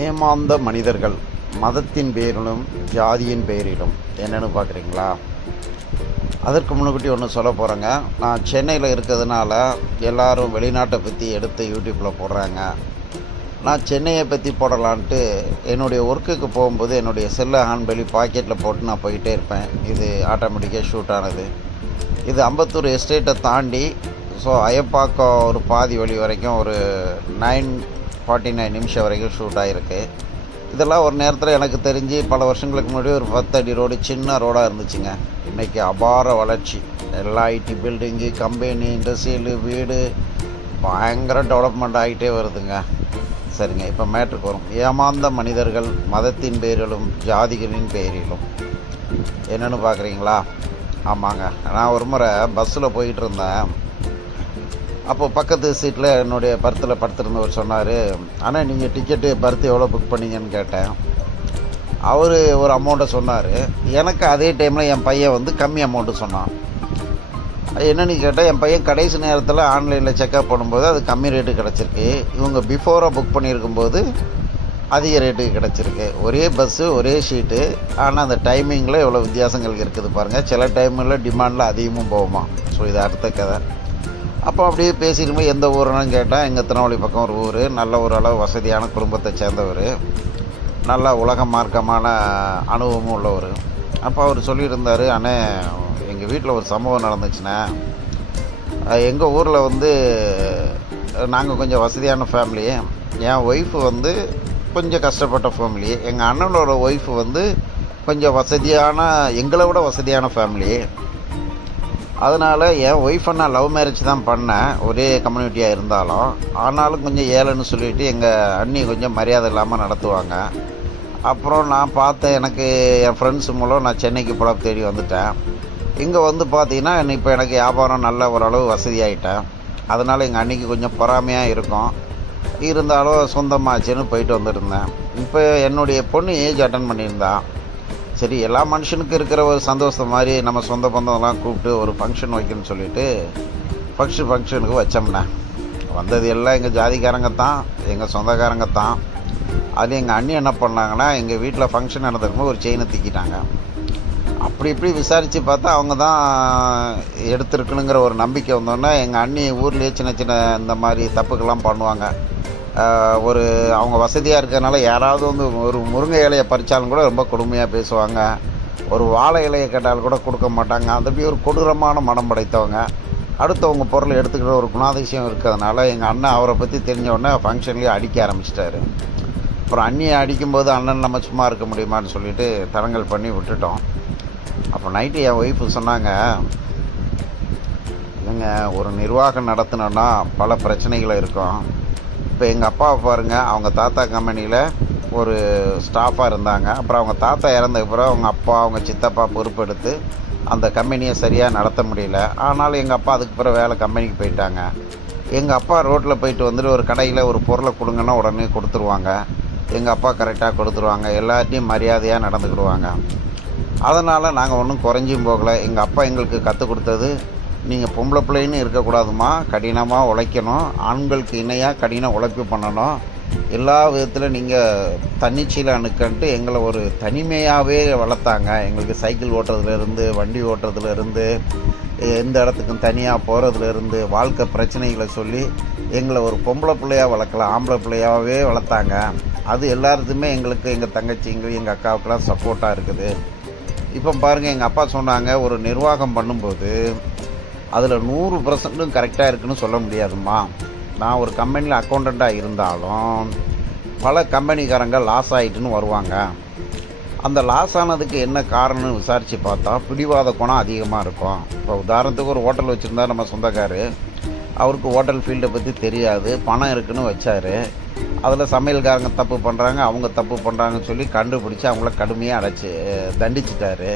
ஏமாந்த மனிதர்கள் மதத்தின் பேரிலும் ஜாதியின் பெயரிலும் என்னென்னு பார்க்குறீங்களா? அதற்கு முன்னுக்கூட்டி ஒன்று சொல்ல போகிறேங்க. நான் சென்னையில் இருக்கிறதுனால எல்லோரும் வெளிநாட்டை பற்றி எடுத்து யூடியூப்பில் போடுறாங்க. நான் சென்னையை பற்றி போடலான்ட்டு என்னுடைய ஒர்க்குக்கு போகும்போது என்னுடைய செல்லை ஹேண்ட்பெல்லி பாக்கெட்டில் போட்டு நான் போயிட்டே இருப்பேன். இது ஆட்டோமேட்டிக்காக ஷூட் ஆனது. இது அம்பத்தூர் எஸ்டேட்டை தாண்டி அயப்பாக்கம் ஒரு பாதி வழி வரைக்கும் ஒரு 9:49 நிமிஷம் வரைக்கும் ஷூட் ஆகிருக்கு. இதெல்லாம் ஒரு நேரத்தில் எனக்கு தெரிஞ்சு பல வருஷங்களுக்கு முன்னாடி ஒரு 10 அடி ரோடு, சின்ன ரோடாக இருந்துச்சுங்க. இன்றைக்கி அபார வளர்ச்சி. எல்லா ஐடி பில்டிங்கு, கம்பெனி, இண்டஸ்ட்ரியலு, வீடு பயங்கர டெவலப்மெண்ட் ஆகிட்டே வருதுங்க. சரிங்க, இப்போ மேட்ருக்கு வரும். ஏமாந்த மனிதர்கள் மதத்தின் பெயரிலும் ஜாதிகளின் பெயரிலும் என்னென்னு பார்க்குறீங்களா? ஆமாங்க, நான் ஒரு முறை பஸ்ஸில் போயிட்டு இருந்தேன். அப்போ பக்கத்து சீட்டில் என்னுடைய பர்த்தில் படுத்துருந்தவர் சொன்னார், ஆனால் நீங்கள் டிக்கெட்டு பர்த்து எவ்வளோ புக் பண்ணீங்கன்னு கேட்டேன். அவர் ஒரு அமௌண்ட்டை சொன்னார். எனக்கு அதே டைமில் என் பையன் கம்மி அமௌண்ட்டு சொன்னான். என்னென்னு கேட்டால், என் பையன் கடைசி நேரத்தில் ஆன்லைனில் செக்அப் பண்ணும்போது அது கம்மி ரேட்டு கிடச்சிருக்கு. இவங்க பிஃபோராக புக் பண்ணியிருக்கும்போது அதிக ரேட்டுக்கு கிடச்சிருக்கு. ஒரே பஸ்ஸு, ஒரே ஷீட்டு, ஆனால் அந்த டைமிங்கில் எவ்வளோ வித்தியாசங்கள் இருக்குது பாருங்கள். சில டைமில் டிமாண்டில் அதிகமும் போகுமா. இது அடுத்த கதை. அப்போ அப்படியே பேசிடும்போது எந்த ஊருன்னு கேட்டால், எங்கள் திருநெல்வேலி பக்கம் ஒரு ஊர், நல்ல ஒரு அளவு வசதியான குடும்பத்தை சேர்ந்தவர், நல்ல உலக மார்க்கமான அனுபவமும் உள்ளவர். அப்போ அவர் சொல்லியிருந்தார், அண்ணே எங்கள் வீட்டில் ஒரு சம்பவம் நடந்துச்சுண்ணே. எங்கள் ஊரில் நாங்கள் கொஞ்சம் வசதியான ஃபேமிலி. என் ஒய்ஃபு கொஞ்சம் கஷ்டப்பட்ட ஃபேமிலி. எங்கள் அண்ணனோட ஒய்ஃபு கொஞ்சம் வசதியான, எங்களை விட வசதியான ஃபேமிலி. அதனால் என் ஒய்ஃபை நான் லவ் மேரேஜ் தான் பண்ணேன், ஒரே கம்யூனிட்டியாக இருந்தாலும். ஆனாலும் கொஞ்சம் ஏழைன்னு சொல்லிவிட்டு எங்கள் அண்ணி கொஞ்சம் மரியாதை இல்லாமல் நடத்துவாங்க. அப்புறம் நான் பார்த்தேன், எனக்கு என் ஃப்ரெண்ட்ஸ் மூலம் நான் சென்னைக்கு பொழப்பு தேடி வந்துட்டேன். இங்கே பார்த்தீங்கன்னா இப்போ எனக்கு வியாபாரம் நல்ல ஓரளவு வசதியாகிட்டேன். அதனால் எங்கள் அன்னிக்கு கொஞ்சம் பொறாமையாக இருக்கும். இருந்தாலும் சொந்தமாச்சுன்னு போயிட்டு வந்துருந்தேன். இப்போ என்னுடைய பொண்ணு ஏஜ் அட்டன் பண்ணியிருந்தான். சரி, எல்லா மனுஷனுக்கும் இருக்கிற ஒரு சந்தோஷம் மாதிரி நம்ம சொந்த பந்தம்லாம் கூப்பிட்டு ஒரு ஃபங்க்ஷன் வைக்கணும்னு சொல்லிவிட்டு ஃபங்க்ஷனுக்கு வச்சோம்ண்ணே. வந்தது எல்லாம் எங்கள் ஜாதிக்காரங்க தான், எங்கள் சொந்தக்காரங்க தான். அது எங்கள் அண்ணி என்ன பண்ணாங்கன்னா, எங்கள் வீட்டில் ஃபங்க்ஷன் நடந்திருக்கும்போது ஒரு செயினை தூக்கிட்டாங்க. அப்படி இப்படி விசாரித்து பார்த்தா அவங்க தான் எடுத்துருக்குனுங்கிற ஒரு நம்பிக்கை வந்தோடனே, எங்கள் அண்ணி ஊர்லேயே சின்ன சின்ன இந்த மாதிரி தப்புக்கெல்லாம் பண்ணுவாங்க. அவங்க வசதியாக இருக்கிறதுனால யாராவது ஒரு முருங்கை இலையை பறித்தாலும் கூட ரொம்ப கொடுமையாக பேசுவாங்க. ஒரு வாழை இலையை கேட்டாலும் கூட கொடுக்க மாட்டாங்க. அப்படி ஒரு கொடூரமான மனம் படைத்தவங்க. அடுத்தவங்க பொருளை எடுத்துக்கிற ஒரு குணாதிசயம் இருக்கிறதுனால எங்கள் அண்ணன் அவரை பற்றி தெரிஞ்ச ஃபங்க்ஷன்லேயே அடிக்க ஆரம்பிச்சிட்டாரு. அப்புறம் அண்ணியை அடிக்கும்போது அண்ணன் நம்ம சும்மா இருக்க முடியுமான்னு சொல்லிட்டு தரங்கல் பண்ணி விட்டுட்டோம். அப்போ நைட்டு என் ஒய்ஃபு சொன்னாங்க, இல்லைங்க, ஒரு நிர்வாகம் நடத்தினோன்னா பல பிரச்சனைகள் இருக்கும். இப்போ எங்கள் அப்பாவை பாருங்கள், அவங்க தாத்தா கம்பெனியில் ஒரு ஸ்டாஃபாக இருந்தாங்க. அப்புறம் அவங்க தாத்தா இறந்ததுக்கப்புறம் அவங்க அப்பா, அவங்க சித்தப்பா பொறுப்பெடுத்து அந்த கம்பெனியை சரியாக நடத்த முடியல. ஆனாலும் எங்கள் அப்பா அதுக்கு பிறகு வேலை கம்பெனிக்கு போயிட்டாங்க. எங்கள் அப்பா ரோட்டில் போயிட்டு ஒரு கடையில் ஒரு பொருளை கொடுங்கன்னா உடனே கொடுத்துருவாங்க. எங்கள் அப்பா கரெக்டாக கொடுத்துருவாங்க. எல்லாத்தையும் மரியாதையாக நடந்துக்கிடுவாங்க. அதனால் நாங்கள் ஒன்றும் குறைஞ்சும் போகலை. எங்கள் அப்பா எங்களுக்கு கற்றுக் கொடுத்தது, நீங்கள் பொம்பளை பிள்ளைன்னு இருக்கக்கூடாதுமா, கடினமாக உழைக்கணும், ஆண்களுக்கு இணையாக கடின உழைப்பு பண்ணணும், எல்லா விதத்தில் நீங்கள் தன்னிச்சையில் அணுக்கன்ட்டு எங்களை ஒரு தனிமையாகவே வளர்த்தாங்க. எங்களுக்கு சைக்கிள் ஓட்டுறதுலேருந்து, வண்டி ஓட்டுறதுலேருந்து, எந்த இடத்துக்கும் தனியாக போகிறதுலேருந்து, வாழ்க்கை பிரச்சனைகளை சொல்லி எங்களை ஒரு பொம்பளை பிள்ளையாக வளர்க்கல, ஆம்பளை பிள்ளையாகவே வளர்த்தாங்க. அது எல்லாத்துக்குமே எங்களுக்கு, எங்கள் தங்கச்சிங்க, எங்கள் அக்காவுக்கெல்லாம் சப்போர்ட்டாக இருக்குது. இப்போ பாருங்கள், எங்கள் அப்பா சொன்னாங்க, ஒரு நிர்வாகம் பண்ணும்போது அதில் 100% கரெக்டாக இருக்குன்னு சொல்ல முடியாதும்மா. நான் ஒரு கம்பெனியில் அக்கௌண்டண்ட்டாக இருந்தாலும் பல கம்பெனிக்காரங்க லாஸ் ஆகிட்டுன்னு வருவாங்க. அந்த லாஸ் ஆனதுக்கு என்ன காரணம்னு விசாரித்து பார்த்தா பிடிவாத குணம் அதிகமாக இருக்கும். இப்போ உதாரணத்துக்கு ஒரு ஹோட்டல் வச்சுருந்தா நம்ம சொந்தக்கார், அவருக்கு ஹோட்டல் ஃபீல்டை பற்றி தெரியாது, பணம் இருக்குன்னு வச்சார். அதில் சமையல்காரங்க தப்பு பண்ணுறாங்க, அவங்க தப்பு பண்ணுறாங்கன்னு சொல்லி கண்டுபிடிச்சி அவங்கள கடுமையாக தண்டிச்சிட்டாரு.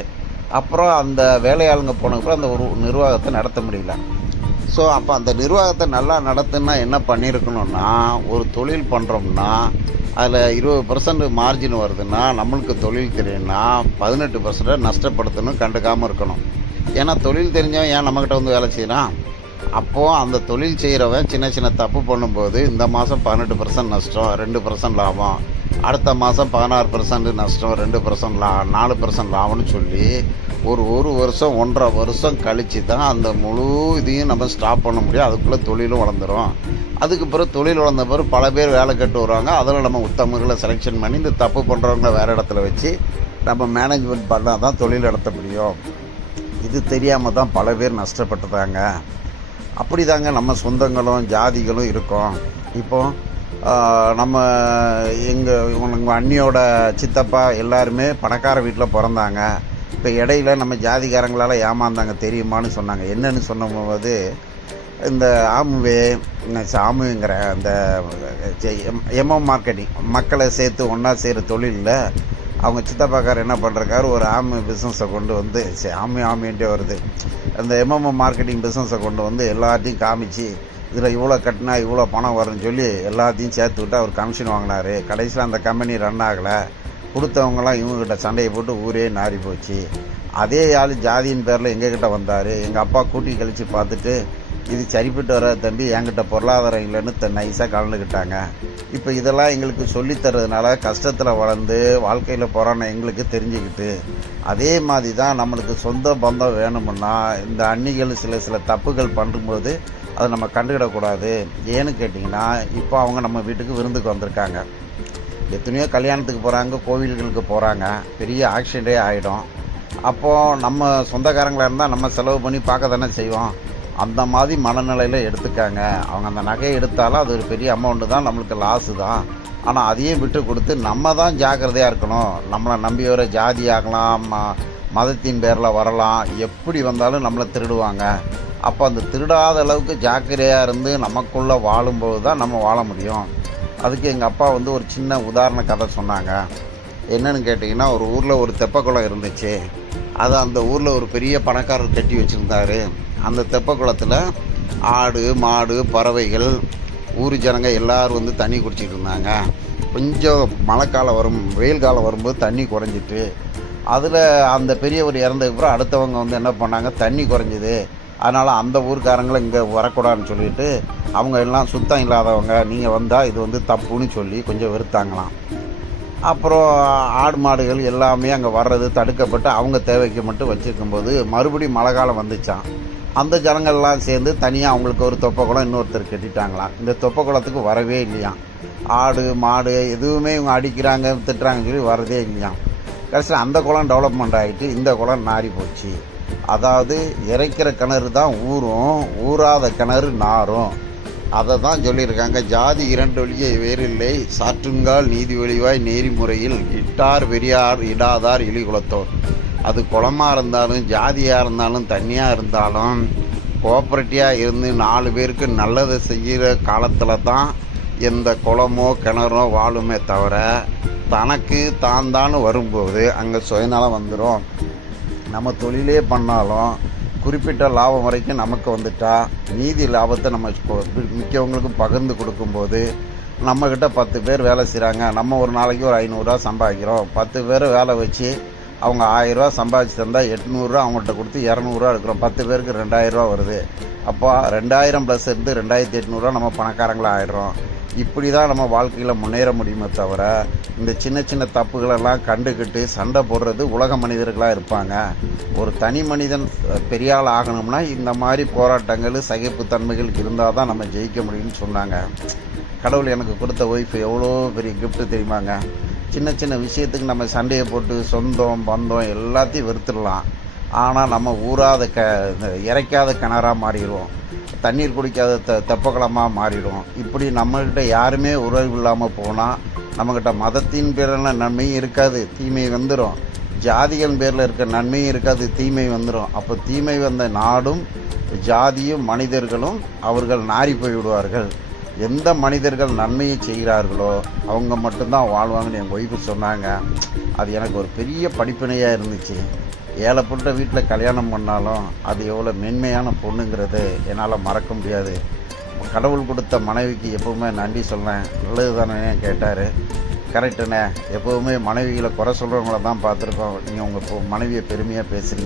அப்புறம் அந்த வேலையாளுங்க போனதுக்கப்புறம் அந்த ஒரு நிர்வாகத்தை நடத்த முடியல. அப்போ அந்த நிர்வாகத்தை நல்லா நடத்துன்னா என்ன பண்ணியிருக்கணும்னா, ஒரு தொழில் பண்ணுறோம்னா அதில் 20% மார்ஜின் வருதுன்னா, நம்மளுக்கு தொழில் தெரியும்னா 18% நஷ்டப்படுத்தணும், கண்டுக்காமல் இருக்கணும். ஏன்னா தொழில் தெரிஞ்சவன் ஏன் நம்மக்கிட்ட வேலை செய்யலாம்? அப்போது அந்த தொழில் செய்கிறவன் சின்ன சின்ன தப்பு பண்ணும்போது இந்த மாதம் 18% நஷ்டம், 2% லாபம், அடுத்த மாதம் 16% நஷ்டம், 2% 4% லாபம்னு சொல்லி ஒரு வருஷம் 1.5 வருஷம் கழித்து தான் அந்த முழு இதையும் நம்ம ஸ்டாப் பண்ண முடியும். அதுக்குள்ளே தொழிலும் வளர்ந்துடும். அதுக்கு பிறகு தொழில் வளர்ந்த பிறகு பல பேர் வேலை கட்டு வருவாங்க. அதில் நம்ம உத்தமர்களை செலெக்ஷன் பண்ணி இந்த தப்பு பண்ணுறவங்கள வேறு இடத்துல வச்சு நம்ம மேனேஜ்மெண்ட் பண்ணால் தான் தொழில் நடத்த முடியும். இது தெரியாமல் தான் பல பேர் நஷ்டப்பட்டுதாங்க. அப்படி தாங்க நம்ம சொந்தங்களும் ஜாதிகளும் இருக்கோம். இப்போது நம்ம உங்கள் அண்ணியோட சித்தப்பா எல்லாருமே பணக்கார வீட்டில் பிறந்தாங்க. இப்போ இடையில நம்ம ஜாதிகாரங்களால் ஏமாந்தாங்க தெரியுமான்னு சொன்னாங்க. என்னன்னு சொன்னபோது இந்த ஆமுங்கிற அந்த எம்எம் மார்க்கெட்டிங் மக்களை சேர்த்து ஒன்றா செய்கிற தொழிலில் அவங்க சித்தப்பாக்கார் என்ன பண்ணுறாரு, ஒரு பிஸ்னஸை கொண்டு வந்து ஆமின்ட்டே வருது. அந்த எம்எம் மார்க்கெட்டிங் பிஸ்னஸை கொண்டு வந்து எல்லாத்தையும் காமிச்சு இதில் இவ்வளோ கட்டினா இவ்வளோ பணம் வரும்னு சொல்லி எல்லாத்தையும் சேர்த்து விட்டு அவர் கமிஷன் வாங்கினார். கடைசியில் அந்த கம்பெனி ரன் ஆகலை. கொடுத்தவங்களாம் இவங்ககிட்ட சண்டையை போட்டு ஊரே நாரி போச்சு. அதே ஆள் ஜாதியின் பேரில் எங்ககிட்ட வந்தார். எங்கள் அப்பா கூட்டி கழித்து பார்த்துட்டு இது சரிப்பட்டு வர தம்பி, என்கிட்ட பொருளாதாரம் இல்லைன்னு நைஸாக கலந்துக்கிட்டாங்க. இப்போ இதெல்லாம் எங்களுக்கு சொல்லித்தரதுனால கஷ்டத்தில் வளர்ந்து வாழ்க்கையில் போகிறான எங்களுக்கு தெரிஞ்சுக்கிட்டு, அதே மாதிரி தான் நம்மளுக்கு சொந்த பந்தம் வேணுமுன்னா இந்த அன்னிகள் சில தப்புகள் பண்ணும்போது அதை நம்ம கண்டுக்கிடக்கூடாது. ஏன்னு கேட்டிங்கன்னா, இப்போ அவங்க நம்ம வீட்டுக்கு விருந்துக்கு வந்திருக்காங்க. எத்தனையோ கல்யாணத்துக்கு போகிறாங்க, கோவில்களுக்கு போகிறாங்க, பெரிய ஆக்சிடென்ட்டே ஆகிடும். அப்போது நம்ம சொந்தக்காரங்களாக இருந்தால் நம்ம செலவு பண்ணி பார்க்க தானே செய்வோம். அந்த மாதிரி மனநிலையில் எடுத்துக்காங்க. அவங்க அந்த நகையை எடுத்தாலும் அது ஒரு பெரிய அமௌண்ட்டு தான், நம்மளுக்கு லாஸு தான். ஆனால் அதையும் விட்டு கொடுத்து நம்ம தான் ஜாக்கிரதையாக இருக்கணும். நம்மளை நம்பி வர ஜாதி ஆகலாம், மதத்தின் பேரில் வரலாம், எப்படி வந்தாலும் நம்மளை திருடுவாங்க. அப்போ அந்த திருடாத அளவுக்கு ஜாக்கிரதையாக இருந்து நமக்குள்ளே வாழும்போது தான் நம்ம வாழ முடியும். அதுக்கு எங்கள் அப்பா வந்து ஒரு சின்ன உதாரண கதை சொன்னாங்க. என்னென்னு கேட்டிங்கன்னா, ஒரு ஊரில் ஒரு தெப்பக்குளம் இருந்துச்சு. அதை அந்த ஊரில் ஒரு பெரிய பணக்காரர் கட்டி வச்சுருந்தார். அந்த தெப்பக்குளத்தில் ஆடு மாடு பறவைகள் ஊர் ஜனங்க எல்லோரும் வந்து தண்ணி குடிச்சிட்டு இருந்தாங்க. கொஞ்சம் மழைக்காலம் வெயில் காலம் வரும்போது தண்ணி குறைஞ்சிட்டு, அதில் அந்த பெரியவர் இறந்ததுக்கப்புறம் அடுத்தவங்க வந்து என்ன பண்ணாங்க, தண்ணி குறைஞ்சிது, அதனால் அந்த ஊருக்காரங்களை இங்கே வரக்கூடாதுன்னு சொல்லிவிட்டு அவங்க எல்லாம் சுத்தம் இல்லாதவங்க, நீங்கள் வந்தால் இது வந்து தப்புன்னு சொல்லி கொஞ்சம் வெறுத்தாங்களாம். அப்புறம் ஆடு மாடுகள் எல்லாமே அங்கே வர்றது தடுக்கப்பட்டு அவங்க தேவைக்கு மட்டும் வச்சுருக்கும்போது மறுபடியும் மழை காலம் வந்துச்சான். அந்த ஜனங்கள்லாம் சேர்ந்து தனியாக அவங்களுக்கு ஒரு தொப்பக்குளம் இன்னொருத்தர் கட்டிட்டாங்களாம். இந்த தொப்பக்குளத்துக்கு வரவே இல்லையாம். ஆடு மாடு எதுவுமே இவங்க அடிக்கிறாங்க திட்டுறாங்கன்னு சொல்லி வரதே இல்லையாம். கடைசியில் அந்த குளம் டெவலப்மெண்ட் ஆகிட்டு இந்த குளம் நாரி போச்சு. அதாவது இறைக்கிற கிணறு தான் ஊறும், ஊறாத கிணறு நாரும். அதை தான் சொல்லியிருக்காங்க. ஜாதி 2 வழியே வேறில்லை, சாற்றுங்கால் நீதி வழிவாய் நேரி முறையில் இட்டார் பெரியார் இடாதார் இழிகுலத்தோர். அது குளமாக இருந்தாலும் ஜாதியாக இருந்தாலும் தண்ணியாக இருந்தாலும் கோஆப்ரேட்டிவாக இருந்து 4 பேருக்கு நல்லதை செய்கிற காலத்தில் தான் எந்த குளமோ கிணறோ வாழுமே தவிர தனக்கு தான் வரும்போது அங்கே சுயநலம் வந்துடும். நம்ம தொழிலே பண்ணாலும் குறிப்பிட்ட லாபம் வரைக்கும் நமக்கு வந்துட்டா மீதி லாபத்தை நம்ம மிக்கவங்களுக்கு பகிர்ந்து கொடுக்கும்போது நம்மக்கிட்ட 10 பேர் வேலை செய்கிறாங்க, நம்ம ஒரு நாளைக்கு ஒரு 500 ரூபா சம்பாதிக்கிறோம். 10 பேர் வேலை வச்சு அவங்க 1000 ரூபா சம்பாதிச்சு தந்தால் 800 ரூபா அவங்கள்ட்ட கொடுத்து 200 ரூபா எடுக்கிறோம். 10 பேருக்கு 2000 ரூபா வருது. அப்போ 2000 ப்ளஸ் இருந்து 2800 ரூபா நம்ம பணக்காரங்களாக ஆகிடுறோம். இப்படி தான் நம்ம வாழ்க்கையில் முன்னேற முடியுமே தவிர இந்த சின்ன சின்ன தப்புகளெல்லாம் கண்டுக்கிட்டு சண்டை போடுறது உலக மனிதர்களாக இருப்பாங்க. ஒரு தனி மனிதன் பெரிய ஆள் ஆகணும்னா இந்த மாதிரி போராட்டங்கள் சகிப்புத்தன்மைகள் இருந்தால் தான் நம்ம ஜெயிக்க முடியும்னு சொன்னாங்க. கடவுள் எனக்கு கொடுத்த ஒய்ஃப் எவ்வளோ பெரிய கிஃப்ட்டு தெரியுமாங்க. சின்ன சின்ன விஷயத்துக்கு நம்ம சண்டையை போட்டு சொந்தம் பந்தம் எல்லாத்தையும் வெறுத்துடலாம். ஆனால் நம்ம ஊறாத இறைக்காத கிணறாக மாறிடுவோம், தண்ணீர் குடிக்காத தெப்பக்குளமாக மாறிடும். இப்படி நம்மக்கிட்ட யாருமே உறவு இல்லாமல் போனால் நம்மக்கிட்ட மதத்தின் பேரில் நன்மையும் இருக்காது, தீமை வந்துடும். ஜாதிகள் பேரில் இருக்க நன்மையும் இருக்காது, தீமை வந்துடும். அப்போ தீமை வந்த நாடும் ஜாதியும் மனிதர்களும் அவர்கள் நாறி போய்விடுவார்கள். எந்த மனிதர்கள் நன்மையை செய்கிறார்களோ அவங்க மட்டும்தான் வாழ்வாங்கன்னு என் ஒய்ஃபு சொன்னாங்க. அது எனக்கு ஒரு பெரிய படிப்பினையாக இருந்துச்சு. ஏழைப்பட்ட வீட்டில் கல்யாணம் பண்ணாலும் அது எவ்வளோ மென்மையான பொண்ணுங்கிறது என்னால் மறக்க முடியாது. கடவுள் கொடுத்த மனைவிக்கு எப்போவுமே நன்றி சொல்லேன். நல்லது தானே கேட்டார். கரெக்டுண்ணே, எப்போவுமே மனைவிகளை குறை சொல்கிறவங்கள தான் பார்த்துருக்கோம். நீங்கள் உங்கள் மனைவியை பெருமையாக பேசுகிறீங்க.